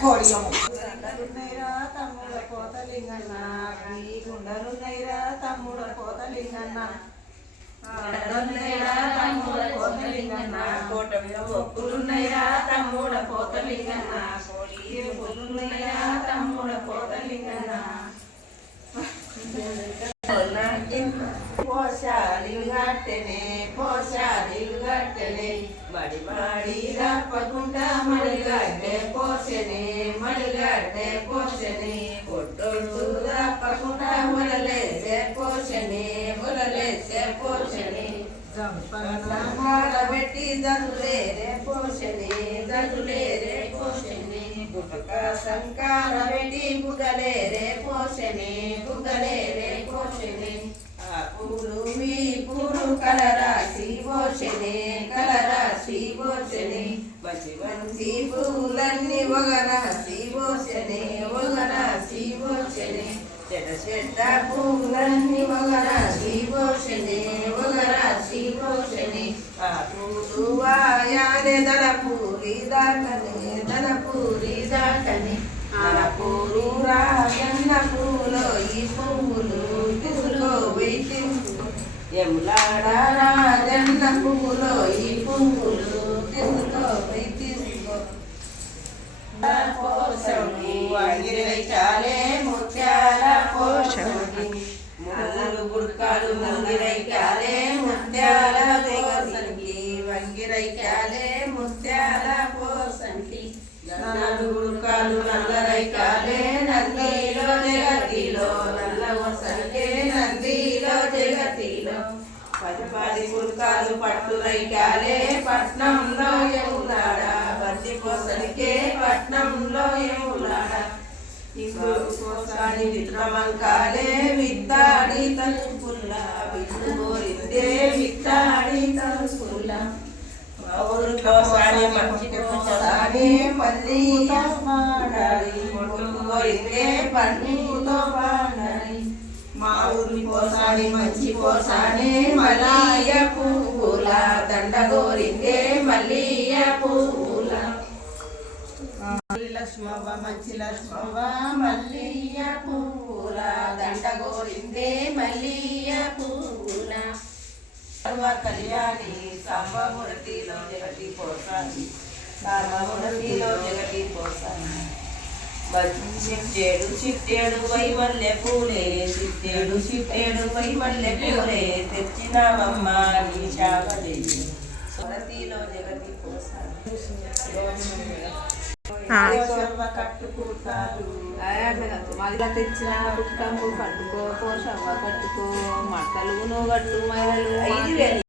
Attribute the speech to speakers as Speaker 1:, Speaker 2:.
Speaker 1: కోడియము గుండలున్నైరా తమ్ముడ పోతలింగన్న ఈ గుండలున్నాయిరా తమ్ముడ పోతలింగన్న గుండలున్నైరా తమ్ముడ పోతలింగన్న కోట మీద మొక్కులున్నైరా తమ్ముడ పోతలింగన్న కోడి పొద్దున్నైరా తమ్ముడ పోతలింగన్న పోషాలిగట్టెనే మడి మాడి రప్పకుండా మడిగడ్డే పోసెనే మడిగడ్డే పోసెనే. పొట్టొడు రప్పకుండా మొలలేసే పోసెనే మొలలేసే పోసెనే. పెట్టి దండులేరే పోషణి దండులేరే పోషణి గుటక సంకార పెట్టి బుగలేరే పోషణి బుగలేరే పోషణి ఆ పూలు మీ పూలు కలరాసి పోషణి కలరాసి మంచి పూలన్నీ ఒగరాసి పోషణి ఒగరాసి పోషణి చెడ్డ చెడ్డ పూలన్నీ ఒగరాసి పోషణి ఒగరాసి పోషణి ఆ పూలు వాయాలే దళ పూరి దాకనే దళ పూరి దాకనే. ఆ పూరు రాజన్న పూలో ఈ పువ్వు ఎములాడారా రాజన్న పువ్వులో ఈ పువ్వులు తీసుకో వెయిటి పోషణి అంగిరైకాలే ముత్యాల పోషణి మూడు గుడ్కాలు మంగిరైకాలే ముత్యాల పోసంటి వంగిరైకాలే ముత్యాల పోసంటి నాలుగు గుడ్కాలు నల్లరైకాలే పట్టురైకాలే పట్నంలో ఎములాడ బతి పోసనికే పట్నంలో ఎములాడ ఇంకొక కోసాడి విక్రమంకాలే విత్తాడి తలుపుల్ల. విల్లు కోరిందే విత్తాడి తలుపుల్ల. మా ఊరు కోసాడి మంచి కోసాడి మల్లితో పాడాలి కొడుకు కోరిందే పండుతో పాడాలి మా ఊరి కోసాని మంచి కోసాని మలాయ పువ్వుల దండ దండగోరిందే మల్లియ పూల. లక్ష్మవ మంచి లక్ష్మవ్వ మల్లియ పూల దండ గోరిందే మల్లియ పూల. సర్వ కళ్యాణి సాంబమూర్తిలో జగతి పోసాని సాంబమూర్తిలో జగతి పోసాని చిట్టేడు చిట్టేడు వై మల్లె పూలే చిట్టేడు చిట్టేడు వై మల్లె పూలే తెచ్చినామమ్మ నీ శావదేవి స్వరతిలో జగతి పోసాని కట్టుకుంటారు.
Speaker 2: తెచ్చిన పట్టుకో పోషవ్వ కట్టుకో మట్టలు నువ్వు కట్టు మైదలు
Speaker 1: ఐదు